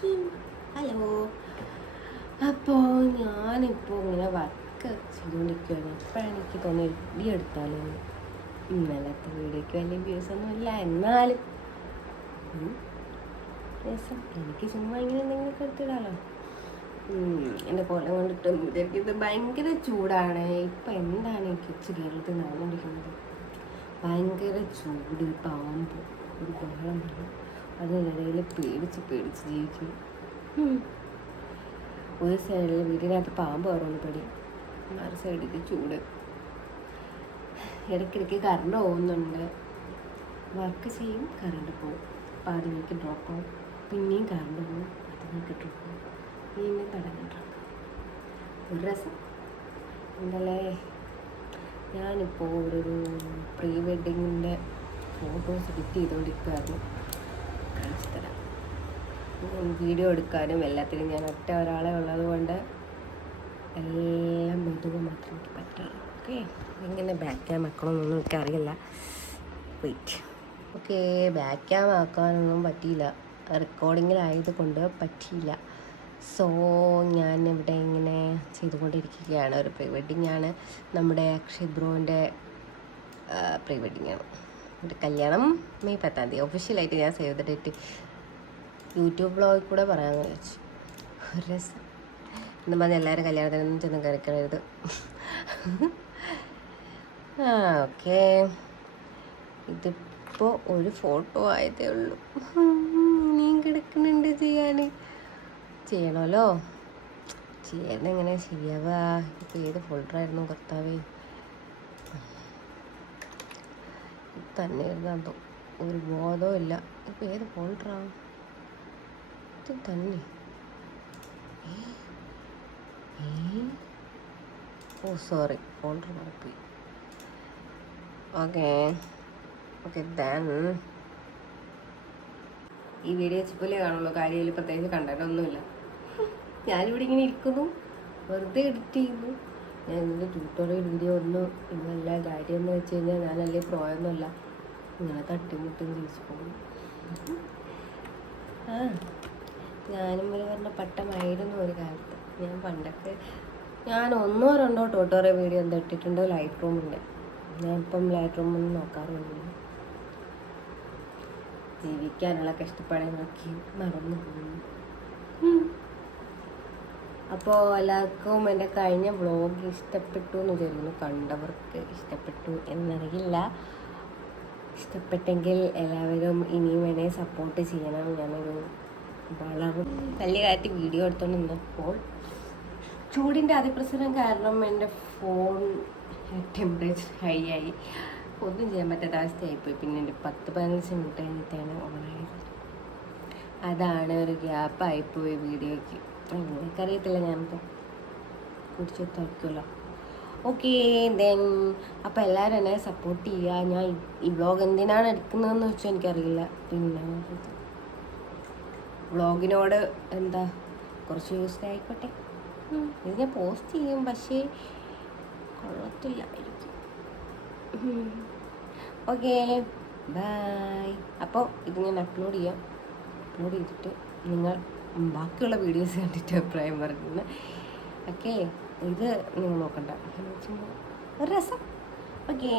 Hello. അപ്പോൾ ഞാനിപ്പോൾ ഇങ്ങനെ വർക്ക് ചെയ്തുകൊണ്ടിരിക്കുകയാണ്. ഇപ്പോഴാണ് എനിക്ക് തോന്നി വീഡിയോ എടുത്താലോ. ഇന്നലത്തെ വീഡിയോയ്ക്ക് വലിയ വ്യൂസൊന്നും ഇല്ല, എന്നാലും രസം. എനിക്ക് ചുമ്മാ ഇങ്ങനെ എന്തെങ്കിലുമൊക്കെ എടുത്തിടാലോ. എൻ്റെ കോലം കൊണ്ടിട്ട് വിചാരിക്കുന്നത് ഭയങ്കര ചൂടാണ്. ഇപ്പം എന്താണ് ഈ കൊച്ചു കേരളത്തിൽ നടന്നുകൊണ്ടിരിക്കുന്നത്? ഭയങ്കര ചൂട്, പാമ്പ്, ഒരു ബഹളം വരും. അതിനിടയിൽ പേടിച്ച് ജീവിക്കും. ഒരു സൈഡിൽ വീടിനകത്ത് പാമ്പ് കയറുമെന്ന് പേടി, മറു സൈഡിൽ ചൂട്. ഇടയ്ക്കിടയ്ക്ക് കറണ്ട് പോകുന്നുണ്ട്. വർക്ക് ചെയ്യും, കറണ്ട് പോകും. അപ്പോൾ അത് എനിക്ക് ഡ്രോപ്പ് ആവും. പിന്നെയും കറണ്ട് പോകും, അത് എനിക്ക് ഡ്രോപ്പ് ആവും. വീണ്ടും തുടങ്ങിയിട്ടുണ്ട്. ഒരു രസം എന്തല്ലേ. ഞാനിപ്പോൾ ഒരു പ്രീ വെഡിങ്ങിൻ്റെ ഫോട്ടോസ് എഡിറ്റ് ചെയ്തുകൊണ്ടിരിക്കുമായിരുന്നു. കാണിച്ചു തരാം. വീഡിയോ എടുക്കാനും എല്ലാത്തിനും ഞാൻ ഒറ്റ ഒരാളെ ഉള്ളത് കൊണ്ട് എല്ലാം മെതുവ് മാത്രമേ എനിക്ക് പറ്റുള്ളൂ. ഓക്കെ, എങ്ങനെ ബാക്ക് ക്യാം ആക്കണമെന്നൊന്നും എനിക്കറിയില്ല. വെയിറ്റ്. ഓക്കെ, ബാക്ക് ക്യാം ആക്കാനൊന്നും പറ്റിയില്ല, റെക്കോർഡിങ്ങിലായത് കൊണ്ട് പറ്റിയില്ല. സോ ഞാൻ ഇവിടെ ഇങ്ങനെ ചെയ്തുകൊണ്ടിരിക്കുകയാണ്. ഒരു പ്രീ വെഡിങ്ങാണ്, നമ്മുടെ അക്ഷയ് ബ്രോൻ്റെ പ്രീ വെഡിങ്ങാണ്. എൻ്റെ കല്യാണം മെയ് 10 ഒഫീഷ്യലായിട്ട് ഞാൻ സേവ് ദ ഡേറ്റ് യൂട്യൂബ് വ്ളോഗിൽ കൂടെ പറയാമെന്ന് വിചാരിച്ചു. ഒരു രസം എന്നും പറഞ്ഞ് എല്ലാവരും കല്യാണത്തിനൊന്നും ചെന്ന് കയറിക്കണരുത്. ഓക്കെ, ഇതിപ്പോൾ ഒരു ഫോട്ടോ ആയതേ ഉള്ളൂ. ഇനിയും കിടക്കുന്നുണ്ട് ചെയ്യണമല്ലോ. ചെയ്യണം. എങ്ങനെ ശരിയാവുക? ഇപ്പം ഏത് ഫോൾഡറായിരുന്നു കർത്താവേ? തന്നെ ഇരുന്നോ ഒരു ബോധവും ഇല്ല. ഇപ്പം ഏത് ഫോൾഡറാണ് ഇത് തന്നെ? ഓ സോറി, ഫോൾഡർ നോക്കി. ഓക്കെ ദെൻ ഈ വീഡിയോ വെച്ചപ്പോലെ കാണുള്ളൂ. കാര്യത്തിൽ പ്രത്യേകിച്ച് കണ്ടൊന്നുമില്ല. ഞാനിവിടെ ഇങ്ങനെ ഇരിക്കുന്നു, വെറുതെ എഡിറ്റ് ചെയ്യുന്നു. ഞാൻ ഇതിൻ്റെ ട്യൂട്ടോറിയൽ വീഡിയോ ഒന്നും ഇതല്ല. കാര്യം എന്ന് വെച്ച് കഴിഞ്ഞാൽ ഞാനല്ലേ പ്രോയൊന്നുമല്ല, ഇങ്ങനെ തട്ടിമുട്ടും തിരിച്ചു പോകുന്നു. ഞാനും ഇവർ പറഞ്ഞ പട്ടമായിരുന്നു ഒരു കാലത്ത്. ഞാൻ പണ്ടൊക്കെ ഒന്നോ രണ്ടോ ട്യൂട്ടോറിയൽ വീഡിയോ എന്താ ഇട്ടിട്ടുണ്ടോ ലൈറ്റ് റൂമിൻ്റെ. ഞാനിപ്പം ലൈറ്റ് റൂമൊന്നും നോക്കാറുമില്ല. ജീവിക്കാനുള്ള കഷ്ടപ്പാടെ നോക്കി മറന്നു പോകുന്നു. അപ്പോൾ എല്ലാവർക്കും എൻ്റെ കഴിഞ്ഞ വ്ളോഗ് ഇഷ്ടപ്പെട്ടു എന്ന് വിചാരിക്കുന്നു. കണ്ടവർക്ക് ഇഷ്ടപ്പെട്ടു എന്നറിയില്ല. ഇഷ്ടപ്പെട്ടെങ്കിൽ എല്ലാവരും ഇനിയും എന്നെ സപ്പോർട്ട് ചെയ്യണം. ഞാനൊരു വളരെ വലിയ കാര്യത്തിൽ വീഡിയോ എടുത്തുകൊണ്ട് നിന്നപ്പോൾ ചൂടിൻ്റെ അതിപ്രസരം കാരണം എൻ്റെ ഫോൺ ടെമ്പറേച്ചർ ഹൈ ആയി, ഒന്നും ചെയ്യാൻ പറ്റാത്ത അവസ്ഥയായിപ്പോയി. പിന്നെ എൻ്റെ 10-15 മിനിറ്റ് കഴിഞ്ഞിട്ടാണ് ഓണായത്. അതാണ് ഒരു ഗ്യാപ്പായിപ്പോയി വീഡിയോയ്ക്ക്. എനിക്കറിയത്തില്ല, ഞാനിപ്പോൾ കുടിച്ച് തുറക്കുമല്ലോ. ഓക്കെ ദെൻ അപ്പോൾ എല്ലാവരും എന്നെ സപ്പോർട്ട് ചെയ്യുക. ഞാൻ ഈ വ്ളോഗ് എന്തിനാണ് എടുക്കുന്നതെന്ന് വെച്ചാൽ എനിക്കറിയില്ല. പിന്നെ വ്ളോഗിനോട് എന്താ കുറച്ച് യൂസ് ആയിക്കോട്ടെ. ഇത് ഞാൻ പോസ്റ്റ് ചെയ്യും, പക്ഷേ കൊള്ളത്തില്ലായിരിക്കും. Okay bye. അപ്പോൾ ഇത് ഞാൻ അപ്ലോഡ് ചെയ്തിട്ട് നിങ്ങൾ ബാക്കിയുള്ള വീഡിയോസ് കണ്ടിട്ട് അഭിപ്രായം പറയുന്നത്. ഓക്കെ, ഇത് നിങ്ങൾ നോക്കണ്ട, ഒരു രസം. ഓക്കെ.